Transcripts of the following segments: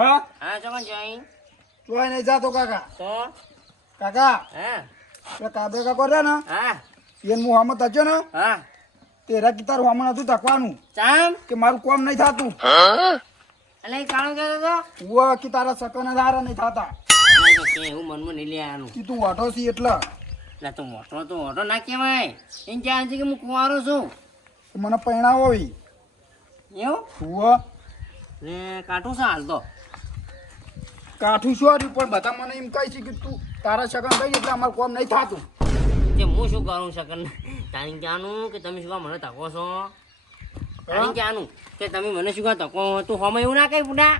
હા હા ચોકન જઈ તોય નહીં જાતો કાકા. તો કાકા હા એ કાબે કાકો રે ને હા એને હું હમત હચ્યો ને હા તેરા કી તારું હમણ હતું તકવાનું ચામ કે મારું કોમ નહીં થતું. એટલે એ કાણું કહેતો તો ઉવા કે તારા સકન હારા નહીં થતા અલા તો કે એવું મનમાં નહીં લે આનું કે તું વાઠો છી એટલે એટલે તું મોટો ના કહેવાય એને ક્યાં છે કે હું કુંવારો છું મને પૈણાવો આવી એવું ઉવા ને કાઢું છે હાલ તો કાઠું શું આવ્યું પણ બધા મને એમ કહે છે કે તું તારા સકન કહી એટલે અમારું કોમ નહીં થતું. કે હું શું કરું શકન તારી ક્યાંનું કે તમે શું કામ મને તકો છો તારી ક્યાંનું કે તમે મને શું કામ તકો તું હમે એવું ના કહી બુડા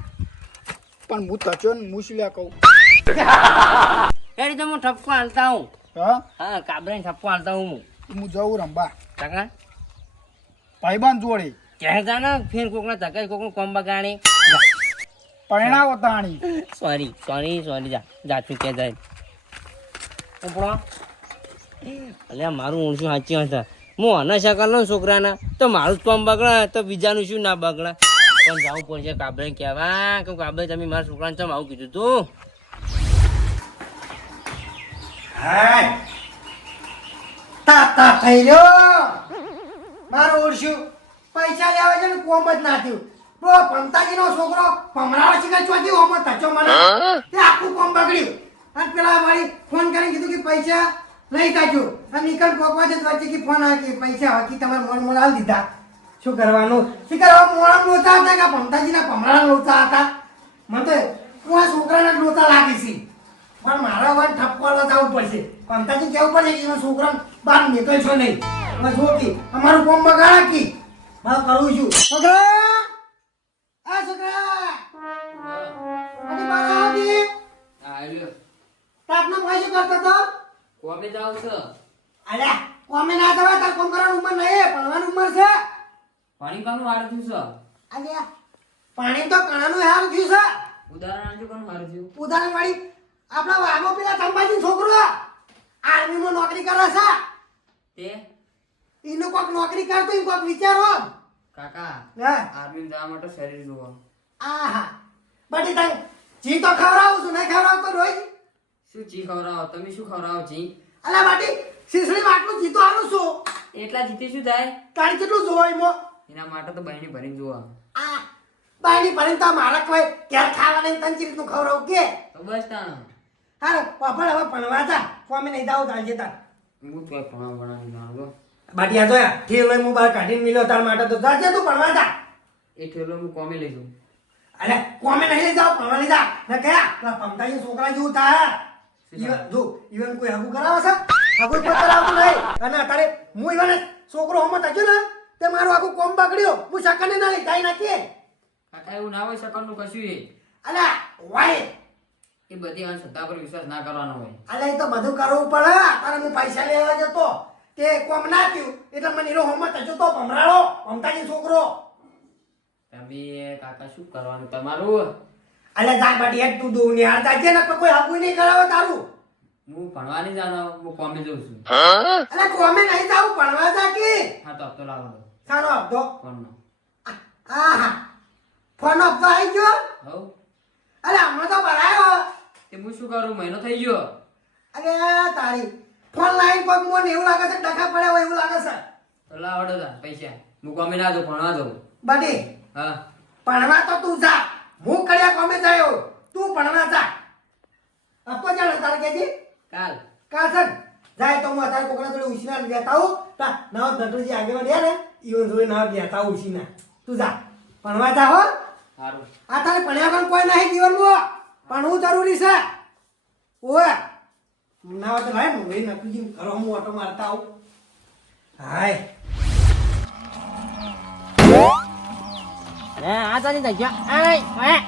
પણ હું તચ્યો ને હું શું લ્યા કહું. એ રીતે હું ઠપકો હાલતા હું હા હા કાબરાને ઠપકો હાલતા હું હું જઉં રંબા ટકા ભાઈબાન જોડે ક્યાં જા ને ફેર કોકના તકાઈ કોકનું કોમ બગાડી પૈણાવો તાણી. સોરી જા તું કે જાય ઉપડો અલ્યા મારું ઊંચું સાચી હતા હું આના શકલ ને છોકરાના તો મારું જ કોમ બગડે તો બીજાનું શું ના બગડે પણ જવું પડશે કાબરે કહેવા કે કાબરે તમે મારા છોકરાને ચમ આવું કીધું તું હાય તા થઈ રહ્યો મારું ઓળશું પૈસા લેવા છે ને કોમ જ ના થયું બો પંતાજીનો છોકરો પમરાળો છે કે ચોથી ઓમો તચો મને તે આખું કોમ બગડ્યું અને પેલા મારી ફોન કરીને કીધું કે પૈસા નહીં તાજો અને નીકળ પોકવા છે વચ્ચે કે ફોન આવે કે પૈસા હકી તમારે મોડ હાલ દીધા શું કરવાનું શીખર મોડા લોચા હતા કે પંતાજીના પમરાળા લોચા હતા મને તો હું આ છોકરાના લોચા લાગે છે પણ મારા વાત ઠપકો જવું પડશે પંતાજી કેવું પડશે કે એમાં છોકરા બહાર નીકળશો નહીં બસ જોતી અમારું કોમ બગાડા કી હા કરું છું છોકરા આ છોકરા અરે બારા આવી આલ્યો તાપનો ભાઈ શું કરતો તો કોમે જાવ છો અલ્યા કોમે ના જવાય તાર કોમ કરવાની ઉંમર નહીં ભણવાની ઉંમર છે પાણી કાનું હાર થયું છે અલ્યા પાણી તો કણાનું હાર થયું છે ઉદાહરણ આલજો કાનું હાર થયું ઉદાહરણ વાળી આપણા વામો પેલા ચંપાજી છોકરો આર્મીમાં નોકરી કરે છે તે એનો કોક નોકરી કરતો એ કોક વિચારો કાકા હા આર્મી જવા માટે શરીર જોવો આહા બટી તઈ જી તો ખવડાવું છું નહીં ખવડાવતો રોજ શું ચી ખવડાવો તમે શું ખવડાવો ચી અલા બાટી શીશડી માટલું જીતો આનું છું એટલા જીતે શું થાય તારી કેટલું જોવાય મો એના માટે તો બહેની ભરીને જોવા આ બાયની ભરીને તો મારા કોઈ ઘેર ખાવા નહીં તને રીતનું ખવડાવું કે તો બસ તાણ હારો પાપડ હવે ભણવા જા કોમે નહીં જાવ તાજે તાર હું તો ભણાવી નાખો બાટી આ જોયા ઠેલો હું બહાર કાઢીને મિલ્યો તાર માટે તો જાજે તું ભણવા જા એ ઠેલો હું કોમે લઈ જાઉં અરે કોમે નહીં લઈ જાવ ભણવા લઈ જા ને કયા પેલા પમતાજી છોકરા જેવું થાય ઈવન જો ઈવન કોઈ હગું કરાવે છે હગું કોઈ કરાવતું નહીં અને અત્યારે હું ઈવન છોકરો હમત હજુ ને તે મારું આખું કોમ બગડ્યો હું શકને ના લઈ જાય નાખીએ કાકા એવું ના હોય શકવાનું કશું એ અલા વાય એ બધી અંધશ્રદ્ધા પર વિશ્વાસ ના કરવાનો હોય અલા એ તો બધું કરવું પડે તારે હું પૈસા લેવા જતો તે કોમ ના થયું એટલે મને એનો હમત હજુ તો ભમરાળો પમતાજી છોકરો તમે કાકા શું કરવાનું તમારું અલે જા બાટી એક તું દઉં ને આ જાજે ને કોઈ હગું નહીં કરાવે તારું હું ભણવા નહીં જાણો હું કોમે જઉં છું અલે કોમે નહીં જાવ ભણવા જા કે હા તો હપ્તો લાવો દો સાનો આપતો ફોનનો આહા ફોન આપતો આવી ગયો હવ અરે હમણાં તો ભરાયો તે હું શું કરું મહિનો થઈ ગયો અરે તારી ફોન લાઈન કોક મોન એવું લાગે છે ડખા પડ્યા હોય એવું લાગે છે તો લાવડો તા પૈસા હું કોમે ના જાઉં ભણવા જાઉં બડી હા ભણવા તો તું જા હું કડિયા કોમે જાયો તું ભણવા જા આપતો જાણ તારે કેજી કાલ કાસન જાય તો હું અત્યારે કોકના જોડે ઉછીના લેતા આવું તા નવા ધટુજી આગળ રહ્યા ને ઈવન જોડે નવા લેતા આવું ઉછીના તું જા ભણવા જા હો સારું આ તારે ભણ્યા પણ કોઈ નહીં જીવનમાં ભણવું જરૂરી છે ઓય ના હોય તો લાય હું ભાઈ નકુજી ઘરો હું ઓટો મારતા આવું હાય આ તારી થઈ ગયા આય ઓય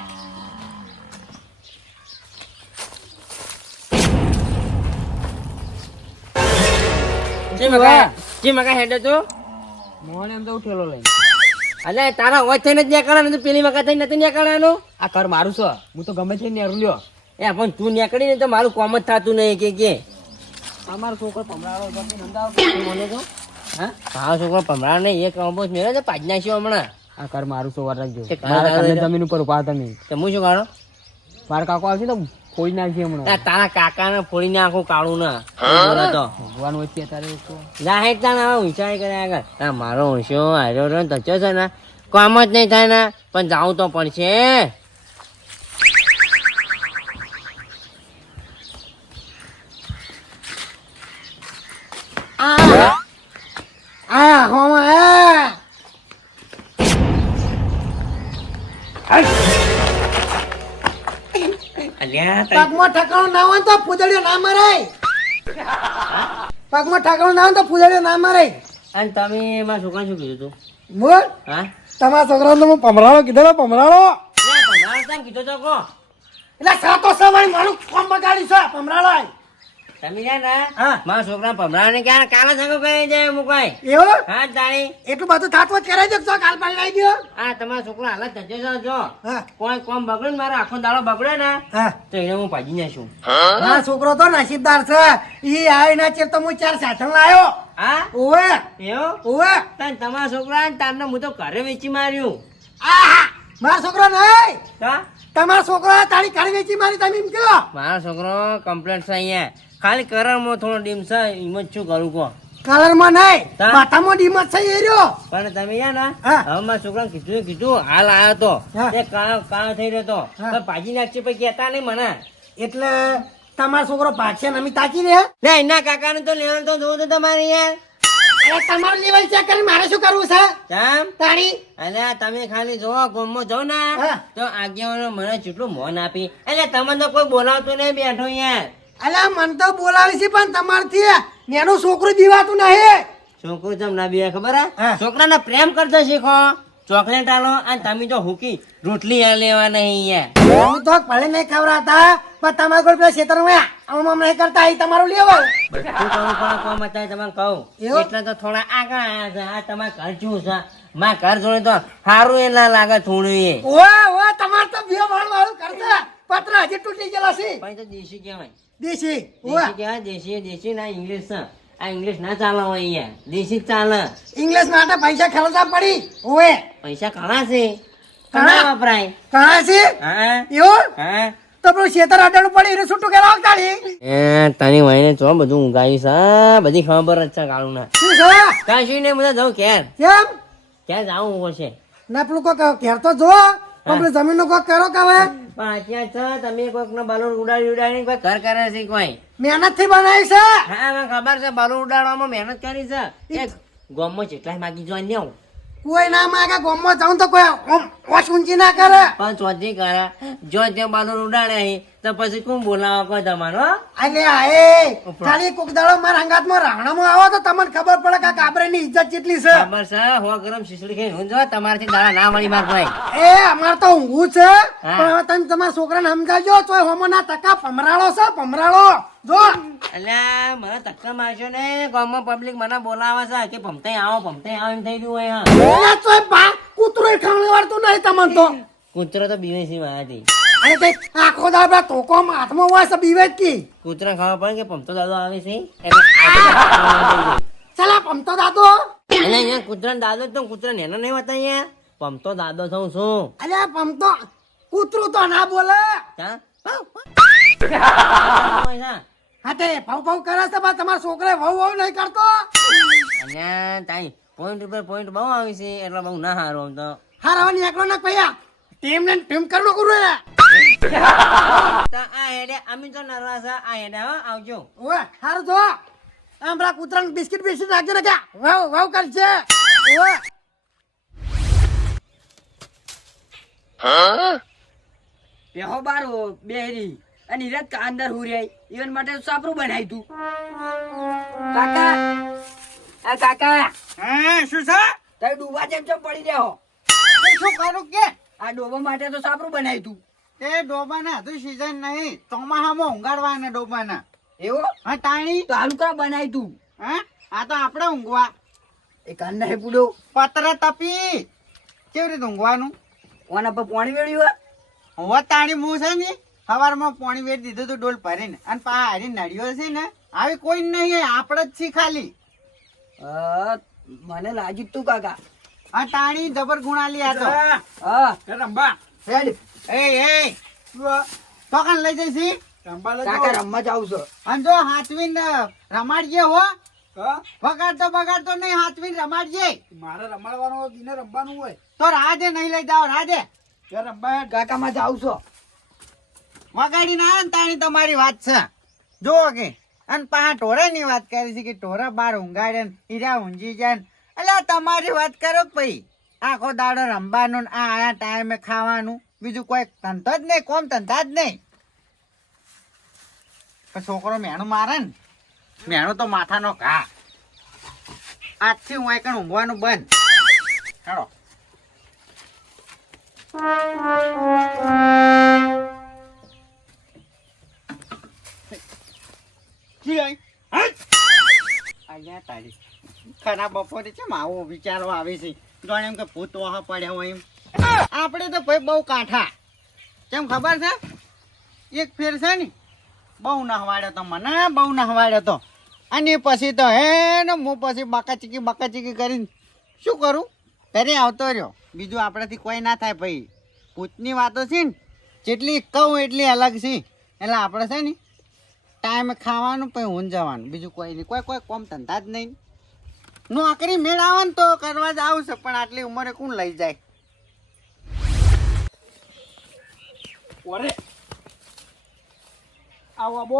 જી મકા હેડે તો મોને એમ તો ઉઠેલો લઈ અલે તારા અવાજ થઈને જ નીકળે ને પેલી મકા થઈને નથી નીકળવાનું આ કર મારું છો હું તો ગમે છે નેરું લ્યો એ પણ તું નીકળી ને તો મારું કોમ જ થતું નહીં કે અમારો છોકરો પમરાળો મને તો હા છોકરો પમરાળો નહીં એક અમો મેળે ને પાજ નાખ્યો હમણાં આ કર મારું છો વાર રાખજો જમીન ઉપર ઉભા તમે હું શું કાઢો મારા કાકો આવશે તો ફોડી નાખશે હમણાં. તારા કાકાને ફોડીને આખું કાળું ના બોલે તો ભગવાન વચ્ચે અત્યારે તો જાહેર તાને હવે વિચાર કર્યા આગળ આ મારો હોશિયો હાર્યો રહ્યો ને ધચ્યો છે ને કામ જ નહીં થાય ને પણ જાવું તો પડશે. આ હોમાં આ અલ્યા પગમાં ઠકાણું ના હોય તો ફૂદડીઓ ના મરાય. પગમાં ઠકાણું ના હોય તો ફૂદડીઓ ના મરાય. અને તમે મારા છોકરાને શું કીધું તું? બોલ હા તમારા છોકરાને તો હું પમરાળો કીધો પમરાળો. પમરાળો કેમ કીધો તો કહો. એટલે સાતો સવારી મારું કોમ બગાડી છે પમરાળો. તમે છે ને હા. મારા છોકરા પમરાળો ને ક્યાં કાલે સંગો કરી જાય મુકાય. એવું હા તાણી એટલું બધું થાતું જ કરાવી દો કાલ પાડી લાવી દો. આ તમારા છોકરા હાલત ધચ્યો છે જો હા કોઈ કોમ બગડે ને મારો આખો દાડો બગડે ને હા તો એને હું ભાજી નાખું. આ છોકરો તો નસીબદાર છે. ઈ આવીને ચેર તો હું 4 સાઠણ લાયો. હા ઓવે એવું ઓવે તાન તમારા છોકરા ને તારને હું તો ઘરે વેચી માર્યું. આ મારો છોકરો નહીં કા તમારો છોકરો તારી ઘરે વેચી મારી તમે એમ કહો. મારો છોકરો કમ્પ્લેટ છે અહીંયા ખાલી કલરમાં થોડો ડીમ છે એમ જ શું કરું કહો. કલરમાં નહીં હા. માથામાં ડીમત છે એ રહ્યો. પણ તમે યાર ને હા. હવે મારા છોકરાને કીધું હાલ આવ્યો તો હા. એ કાળો થઈ રહ્યો તો હા. તો ભાજી નાખશે પછી કહેતા નહીં મને. એટલે તમારો છોકરો ભાગશે ને અમે તાકી રહ્યા. લે એના કાકાને તો લેવાનું તો જોવું તો તમારે યાર. અરે તમારું લેવલ ચેક કરી મારે શું કરવું છે કેમ તારી અલ્યા તમે ખાલી જોવો ગોમમાં જાઓ ને હા. તો આગેવાનો મને જેટલું મોન આપી એટલે તમને તો કોઈ બોલાવતું નહીં બેઠો યાર. અલા મન તો બોલાવી છે પણ તમારથી નેનું છોકરું દીવાતું નહીં. છોકરું તમ ના બીવા ખબર હે હા. છોકરાને પ્રેમ કરતો શીખો ચોકલેટ આલો અને તમે તો હુકી રોટલી આ લેવા નહીં યાર. હું તો ભલે નહીં ખવડાવતા પણ તમારે કોઈ પેલા ક્ષેત્રમાં આમ નહીં કરતા એ તમારું લેવલ. શું કરું પણ કોમ અત્યારે તમને કહું એવું? એટલે તો થોડા આગળ આવ્યા છે. આ તમારે ઘર શું છે મારા ઘર જોડે તો સારું એ ના લાગે થોડું એ ઓએ તમારે તો બે વાળું કરતા પત્ર હજી તૂટી ગયેલા છે. પણ એ તો દેશી કહેવાય. દેશી ઓએ દેશી કહેવાય દેશી ના ઇંગ્લિશ છે. આ ઇંગ્લિશ ના ચાલે હોય યાર દેશી જ ચાલે. ઇંગ્લિશ માટે પૈસા ખર્ચા પડી ઓએ પૈસા ઘણા છે ઘણા? ઘણા વપરાય. કણા છે હા એવું હા તો પેલું ક્ષેત્ર અડાડું પડી એને છૂટું કરાવ તાળી તારી વાઈને ચો બધું ઊંઘાયું છે બધી ખબર જ છે કાળું ના શું છે કાશી ને બધા જાઉં ક્યાં કેમ ક્યાં જાવું પડશે ના પેલું કોક ઘેર તો જો પેલું જમીન નું કોક કરો કે હવે પણ અત્યારે છે તમે કોઈક નો બાલુર ઉડાડી કોઈ ઘર કરે છે કોઈ. મહેનત થી બનાવી છે. હા મને ખબર છે બાલુર ઉડાડવામાં મહેનત કરી છે એક ગામમાં જેટલા માગી જોઈ ને કોઈ ના માગે ગોમમાં જાઉં તો કોઈ ઓશ ઊંચી ના કરે. પણ ચોથી કરે જો ત્યાં બાલુર ઉડાડે તો પછી કોણ બોલાવો કોઈ તમારો. અલે આએ ખાલી કોક દાડો મારા હંગાતમાં રાવણામાં આવો તો તમને ખબર પડે કે આ કાબરેની ઇજ્જત કેટલી છે. ખબર છે હો ગરમ શીશડી ખાઈ હું જો તમારાથી દાડા ના મળી માર કોઈ. એ અમાર તો ઊંઘું છે હા. પણ હવે તમે તમારા છોકરાને સમજાવજો તોય હોમો ના ટકા પમરાળો છે પમરાળો જો અલ્યા મને ધક્કા મારશો ને ગામમાં પબ્લિક મને બોલાવે છે કે ભમતાઈ આવો એમ થઈ ગયું હોય હા. અલા તોય બા કૂતરું ખાણ વાળતું નહીં તમને તો. કૂતરો તો બીવે છે મારાથી. અને તે આખો દાડા ટોકો હાથમાં હોય છે બીવે જ કી. કૂતરા ખાવા પડે કે ભમતો દાદો આવે છે એટલે ચલા પમતો દાદો એટલે અહીંયા કૂતરા દાદો જ તો કૂતરા નેનો નહીં હોતા અહીંયા ભમતો દાદો થઉં છું. અલ્યા પમતો કૂતરું તો ના બોલે. હા? હા તે ભાવ ભાવ કરે છે પણ તમારા છોકરે ભાવ ભાવ નહીં કરતો. અહીંયા તાઈ પોઈન્ટ ઉપર પોઈન્ટ બહુ આવી છે એટલે બહુ ના હારું આમ તો. હા રવાની એકલો ના પૈયા ટીમ ને ટીમ કરનો કરું રે. તો આ હેડે અમે તો નરવા છે આ હેડે હો આવજો. ઓએ હાર જો આમ પેલા કૂતરાને બિસ્કિટ બિસ્કિટ નાખજો ને કે વાવ વાવ કરશે. ઓએ બેહો બાર બેહરી અને ઈરત કા અંદર હુર્યાઈ ઈવન માટે સાપરું બનાવી તું કાકા આ કાકા હા શું છે તારે ડૂબા જેમ પડી રહ્યો શું કરું કે આ ડોબા માટે તો સાપરું બનાવી તું તે ડોબાના હજુ સીઝન નહીં ચોમાહામાં ઊંઘાડવાના ડોબાના. એવો હા તાણી તો હાલું કા બનાવી તું હા આ તો આપણે ઊંઘવા એ કાંડા હે પૂડો પત્ર તપી કેવી રીતે ઊંઘવાનું ઓના પર પાણી વેળ્યું હવે તાણી હું છે ને સવારમાં પાણી વેરી દીધું તું ડોલ ભરીને અને પા હારી નળીઓ છે ને આવી કોઈ નહીં આપણે જ છી ખાલી. મને લાગ્યું તું કાકા આ તાણી જબર ગુણાલી આ તો હા રંબા હેડ એ ચોકન લઈ જઈશી રંબા લઈ કાકા જાઓ. રમવા જાઉં છું અને જો હાથવીને રમાડજે હો હા? બગાડતો નહીં હાથવીને રમાડજે મારે રમાડવાનું હોય કે એને રમવાનું હોય તો રાધે નહીં લઈ જાઓ રાધે ત્યાં રંબા હેડ. કાકામાં જાઉં છું વગાડી ના આવે ને તાણી તમારી વાત છે જુઓ કે અને પાછા ઢોરાની વાત કરી છે કે ઢોરા બાર ઊંઘાડે ને હીરા ઊંઘી જાય ને એટલે તમારી વાત કરો ભાઈ આખો દાડો રમવાનું ને આ ટાઈમે ખાવાનું બીજું કોઈ ધંધો જ નહીં કોમ ધંધા જ નહીં પણ છોકરો મેણું મારે ને મેણું તો માથાનો ઘા આજથી હું અહીં ઊંઘવાનું બંધ હેડો અલ્યા તારી ખરા બપોરે ચેમ આવો વિચારો આવે છે જાણે એમ કે ભૂત વાહ પડ્યા હોય એમ આપણે તો ભાઈ બહુ કાંઠા કેમ ખબર છે એક ફેર છે ને બહુ નહવાડ્યો તો મને બહુ નહવાડ્યો તો અને પછી તો હે ને હું પછી બકાચીકી કરીને શું કરું ઘરે આવતો રહ્યો બીજું આપણાથી કોઈ ના થાય ભાઈ ભૂતની વાતો છે ને જેટલી કહું એટલી અલગ છે એટલે આપણે છે ને ટાઈમે ખાવાનું પછી ઊંઘ જવાનું બીજું કોઈ નહીં કોઈ કોમ ધંધા જ નહીં નોકરી મેળાવે ને તો કરવા જ આવશે પણ આટલી ઉંમરે કોણ લઈ જાય ઓરે આવો આબો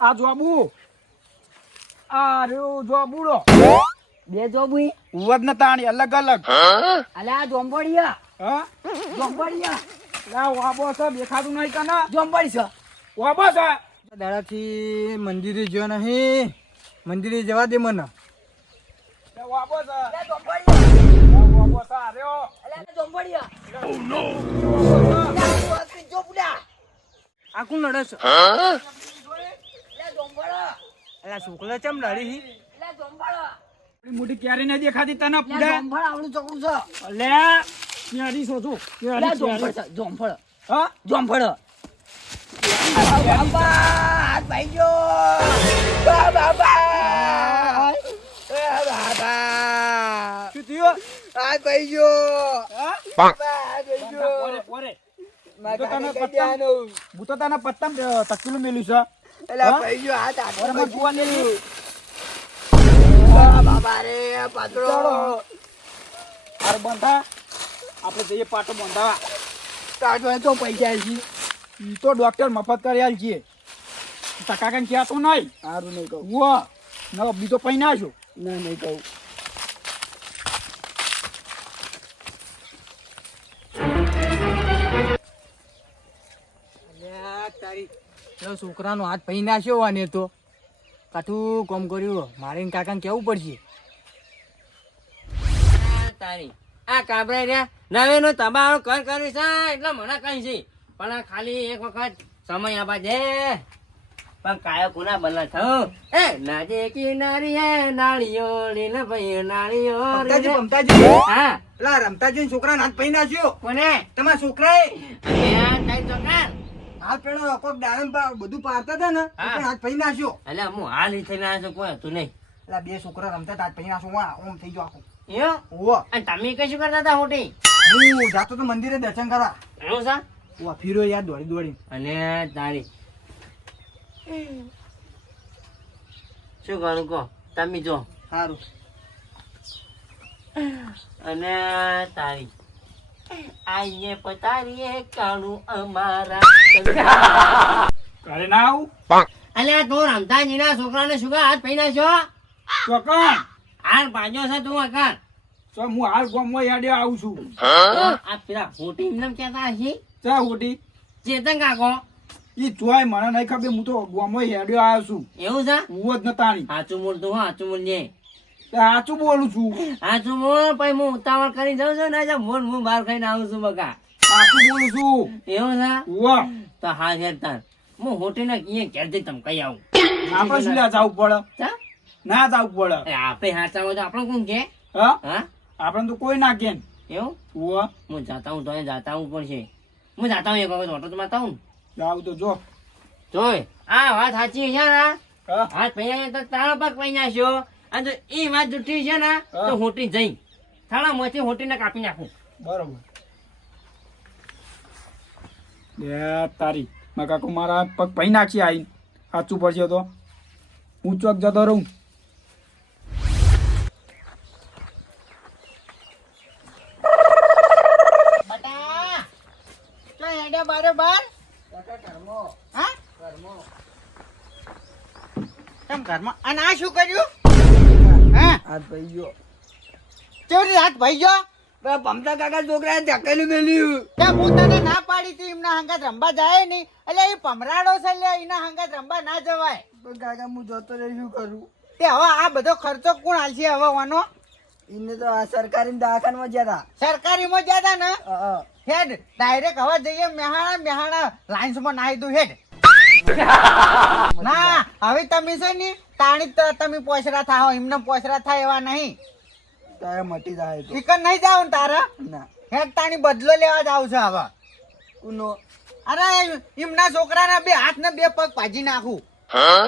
આ જો આબુ આ રહ્યો જો આબુડો બે જોબુઈ ઉવદ ન તાણી અલગ અલગ અલે આ જોંબડિયા હા જોંબડિયા લા વાબો છે દેખાતું નહીં કના જોંબડી છે વાબો છે દાડાથી મંદિરે ગયો નહીં મંદિરે જવા દે મને લે વાબો છે અલે જોંબડિયા લા વાબો છે આ રહ્યો અલે જોંબડિયા આ કોણ લડે છે અલે જોંબડા અલા શુક્લ ચમ લડી અલે જોંબડા આપણી મોટી ક્યારે નહીં દેખાતી તને અલે પૂડા જોંબડા આવડું ચોકડું છે લે ક્યારી છો તું અલે ક્યારી જોંબડ ક્યારી છે જોંબડ હા જોંબડ બાબા હાથ ભાઈ ગયો બાબા બાબા શું થયું હાથ ભાઈ ગયો હા હાથ ભાઈ ગયો ઓરે ઓરે મારા તને કાકા પત્તા ક્યાંનું? હું તો તને પત્તા તકીલું મેલ્યું છે અલા હા? ભાઈ ગયો હાથ હાથ ઓરે માર કુવાની બાબા રે પાતળો અરે બંધા આપણે જઈએ પાટો બંધાવા કાઢવા તો પૈસા છે ઈ તો ડોક્ટર મફત કરી આલ છીએ કાકાને ક્યાં તો નહીં સારું નહીં કહું વાહ ન બીજો પૈ નાખ્યો ના નહીં કહું છોકરાનો હાથ પહી નાખ્યો આને તો કાઠું કોમ કર્યું મારે કાકાને કેવું પડશે તારી આ કાબરા રહ્યા નવે નો તમારો ઘર કરી છે એટલે મને કઈ છે પણ આ ખાલી એક વખત સમય આપા દે પણ કાયો કોના બના થયો એ નાજે કિનારી હે નાળીઓ લીલા ભાઈ નાળીઓ હા પેલા રમતાજી છોકરાનો હાથ પહી નાખ્યો કોને તમારા છોકરાએ અને આ તારી છોકરા હાથ પેલો કોક દાડમ બધું પાડતા હતા ને હા. હાથ પહી નાખ્યો એટલે હું હાલ ઈ થઈને આવ્યો છું કોઈ હતું નહીં પેલા બે છોકરા રમતા હતા હાથ પહી નાખ્યો ઓમ થઈ ગયો આખું એવું ઓવો અને તમે કઈ શું કરતા હતા હોટી હું જાતો તો મંદિરે દર્શન કરવા એવું છે ઓ ફીરો યાર દોડી દોડી અને તારી શું કરું કહો તમે જો સારું અને તારી આઈએ પતારીએ કાણું અમારા ઘરે ના આવું અલ્યા તું રમતાજીના છોકરાને શું હાથ પૈના છો ચોકન હાર ભાજો છે તું અકર તો હું હાલ ગામમાં યાડે આવું છું આ પેલા ખોટી એમને કહેતા હશે ચા હોટી ચેતન કાકો ઈ જોય મને નહીં ખબર હું તો ગામમાં યાડે આવ્યો છું એવું છે હું જ ન તાણી સાચું બોલતું હો સાચું બોલજે સાચું બોલું છું સાચું બોલ પછી હું ઉતાવળ કરી જાઉં છું ને હું બહાર ખાઈને આવું છું બકા સાચું બોલું છું એવું છે વાહ તો હા છે તાર હું હોટી ને કીએ ઘેરથી તમ કઈ આવું આપણે શું લ્યા જવું પડે ચા? ના જવું પડે એ આપણે હાચા હોય તો આપણે કોણ કે હા હા આપણે તો કોઈ ના કે એવું વાહ હું જાતા હું તો જાતા હું પડશે હું જાતા હું એક વખત ઓટો તો મારતા હું આવું તો જો જોઈ આ વાત સાચી છે ને હા હાથ પૈયા તો તારા પગ પૈયા છો અને જો એ વાત જુઠ્ઠી છે ને તો હોટી જઈ થાળા મોથી હોટીને કાપી નાખું બરોબર લે તારી મારા કાકુ મારા પગ ભાઈ નાખી આવીને સાચું પડશે તો હું ચોક જતો રહું. બટા ચો હેડે બારે બાર હા કેમ ઘરમાં અને આ શું કર્યું હા હાથ ભાઈ ગયો. કેવી હાથ ભાઈ ગયો ભમતા કાકા છોકરાએ ધકેલું મેલ્યું. ત્યાં હું તને ના પાડી હતી એમના હંગાત રમવા જાય નહીં એટલે એ ભમરાડો છે લે એના હંગાત રમવા ના જવાય. પણ કાકા હું જતો રહી શું કરું? તે હવે આ બધો ખર્ચો કોણ હાલશે હવે વાનો એને તો આ સરકારી દવાખાનામાં ગયા સરકારીમાં જ્યાદા ને હતા. હેડ ડાયરેક્ટ હવે જઈએ મેહાણા લાઇન્સમાં નાહી દઉં હેડ ના હવે તમે છે ને તાણી તો તમે પોસરા થાઓ એમને પોસરા થાય એવા નહીં તારે મટી જાય તો ચિકન નહીં જાવ ને તારા ના. હેડ તાણી બદલો લેવા જાવ છે હવે ઉનો અરે એમના છોકરાના બે હાથ ને બે પગ પાજી નાખું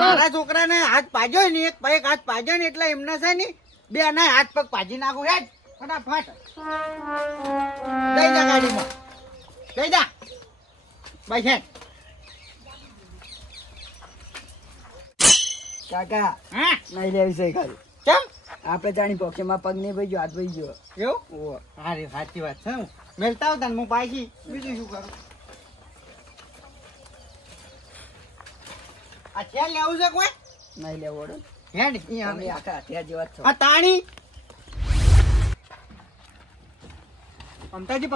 મારા છોકરાને હાથ પાજ્યો ને એક હાથ પાજ્યો ને એટલે એમના છે ને બે ના હાથ પગ પાજી નાખું હેડ ફટાફટ લઈ જા ગાડીમાં લઈ જા બસ હેડ કાકા હા નહીં લેવી છે ખાલી કેમ આપણે જાણી પોકેમાં પગ નહીં ભાઈ ગયો હાથ ભાઈ ગયો. એવું હારી સાચી વાત છે મેલતા આવતા હું પાછી બીજું શું કરું આ છે લેવું છે કોઈ નહીં લેવો વડો. હેડ તમે આખા હથિયાર જેવા જ છો. આ તાણી પમતાજી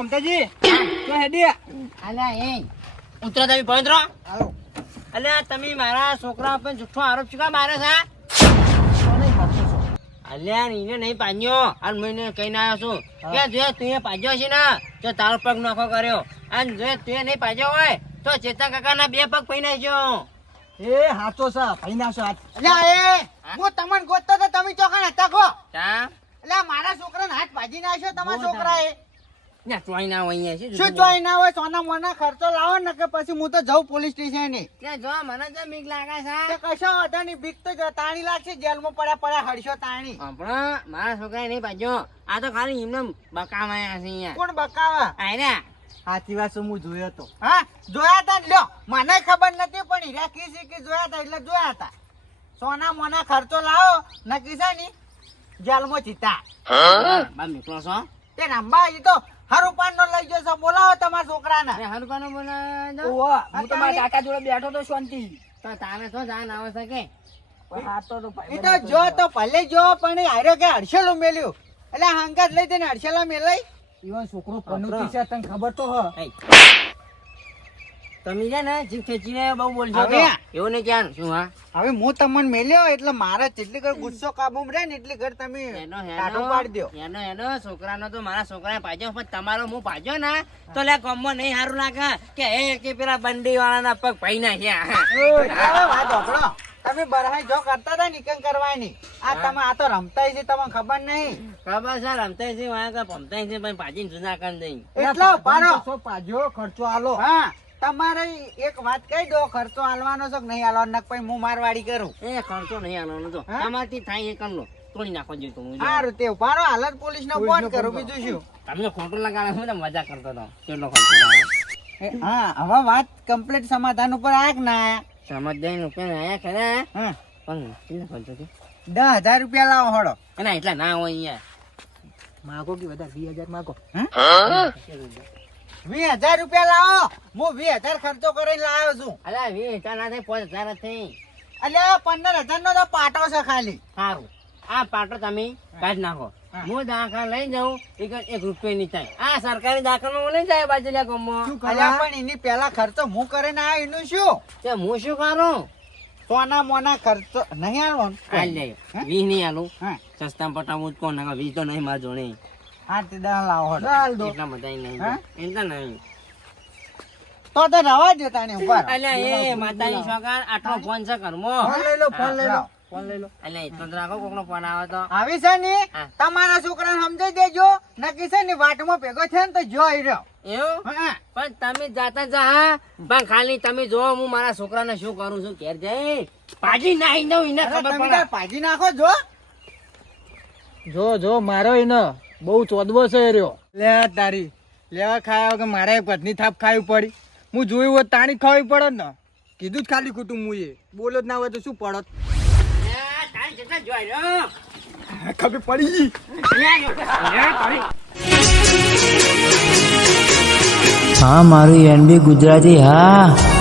તો હેડી અલ્યા એ ઉતરો તમે પવિત્રો આવો અલ્યા તમે મારા છોકરા ઉપર જુઠ્ઠો આરોપ શું કામ મારે છે અલ્યા એને નહીં પાડ્યો અને મને કહીને આવ્યો છું કે જો તું પાડ્યો છે ને તો તારો પગ નોખો કર્યો અને જો તું નહીં પાડ્યો હોય તો ચેતા કાકાના બે પગ પઈ નાખ્યો. એ હાચો છે ભાઈ નાખો હાથ. અલ્યા એ હું તમને ગોતતો તો તમે ચોકણ હતા કો ચા અલ્યા મારા છોકરાને હાથ ભાજી નાખ્યો તમારા છોકરાએ ના ચોઈ ના હોય અહીંયા છે શું જોઈ ના હોય સોના મોના ખર્ચો લાવો ને કે પછી હું તો જઉં પોલીસ સ્ટેશન ત્યાં જો મને તો બીક લાગે છે. તે કશો વાંધો નહીં બીક તો તાણી લાગશે જેલમાં પડ્યા હડશો તાણી પણ મારા છોકરા નહીં પાડ્યો આ તો ખાલી એમને બકામાં આવ્યા છે અહીંયા કોણ બકાવા આયરા સાચી વાત હું જોયો તો હા જોયા તા ને લ્યો મને ખબર નથી પણ હીરા કી કે જોયા તા એટલે જોયા તા સોના મોના ખર્ચો લાવો નક્કી છે ને જેલમાં જીતા બા નીકળો છો તે નંબા ઈ તો હરુપાન નો લઈ જશો બોલાવો તમારા છોકરાને હરપાનો બોલાવો ઓહો, હું તો મારા કાકા જોડે બેઠો તો શાંતિ. તો તારે શું જાન આવે છે કે પણ હાથ તો ભાઈ એ તો જો તો ભલે જો પણ એ હાર્યો કે હડસેલું મેલ્યું એટલે હંગાત લઈ દે ને હડસેલા મેલાઈ ઈવન છોકરો પનોતી છે તને ખબર તો હ. તમે છે ને જીભ ખેંચીને બહુ બોલશો તો. હવે? એવું નહીં ક્યાં શું હા હવે હું તમને મેલ્યો એટલે મારા જેટલી ઘર ગુસ્સો કાબુમાં રહે ને એટલી ઘર તમે એનો ટાટો પાડી દો એનો છોકરાનો તો મારા છોકરાએ પાડ્યો પણ તમારો હું પાડ્યો ને તો લે કોમમાં નહીં સારું લાગે કે એ કે પેલા બંડી વાળાના પગ ભાઈ નાખ્યા હવે વાત સાંભળો. તમે બરહાઈ જો કરતા હતા નિકન કરવાની આ તમે આ તો રમતા છે તમને ખબર નહીં ખબર છે રમતા છે વાયા કે ભમતા છે પણ પાજીને જુદા કરી દઈ એટલો પાડો સો પાજો ખર્ચો આલો. હા તમારે એક વાત કહી દો ખર્ચો આલવાનો છે કે નહીં આલવાનો નક પછી હું મારવાડી કરું એ ખર્ચો નહીં આલવાનો તો હા? તમારથી થાય એ કરલો તોડી નાખો જોઈએ તો હું જો. સારું તે પાડો હાલત પોલીસ નો ફોન કરું બીજું શું તમને ખોટું લગાડે હું તો મજા કરતો હતો કેટલો ખર્ચો થાય. હા હવે વાત કમ્પ્લીટ સમાધાન ઉપર આયા કે ના આયા સમજદારી રૂપિયા આયા ખરા હા પણ કેટલો ખર્ચો છે 10,000 રૂપિયા લાવો હળો એના એટલા ના હોય અહીંયા માગો કે બધા 20,000 માગો. 20,000 રૂપિયા લાવો હું 20,000 ખર્ચો કરીને લાવ્યો છું અલ્યા 20,000 ના થાય 5,000 જ થઈ એટલે 15,000 નો તો પાટો છે ખાલી સારું આ પાટો તમે કાઢી નાખો હા. હું દાખલ લઈ જાઉં એક રૂપિયા ની થાય આ સરકારી દાખલ લઈ જાય બાજુલા ગામમાં અલ્યા પણ એની પેલા ખર્ચો હું કરીને આવ્યો એનું શું તે હું શું કરું સોના મોના ખર્ચો નહીં આલવાનો હાલ લે 20 નહીં આલું હા સસ્તા પટાવું કોણ નાખો 20 તો નહીં માર જોડે હા તે 10 લાવો હળો ચાલ દો. એટલા બધા નહીં હા? એટલા નહીં તો રવા દો તાણી ઉપર અલ્યા એ માતાની છોકરા આટલો ફોન છે ઘરમાં ફોન લઈ લો ફોન લઈ લો લાવો. ફોન લઈ લો. અલ્યા એટલો જ રાખો કોકનો ફોન આવે તો આવી છે ને હા. તમારા છોકરાને સમજાઈ દેજો નક્કી છે ને વાટમાં ભેગો છે ને તો જોઈ રહ્યો એવું હા પણ તમે જાતા જા હા પણ ખાલી તમે જો હું મારા છોકરાને શું કરું છું ઘેર જઈ પાજી નાઈ દઉં એને અરે ખબર તમે પડે તાર ભાજી નાખો જો જો મારો એને બહુ ચોદવો છે એ રહ્યો. લે તારી લેવા ખાયા કે મારે પત્ની થાપ ખાવી પડી હું જોયું હોત તાણી ખાવી પડત ને કીધું જ ખાલી ખોટું હું એ બોલો જ ના હોય તો શું પડત ખબર પડી હા મારું એનબી ગુજરાતી હા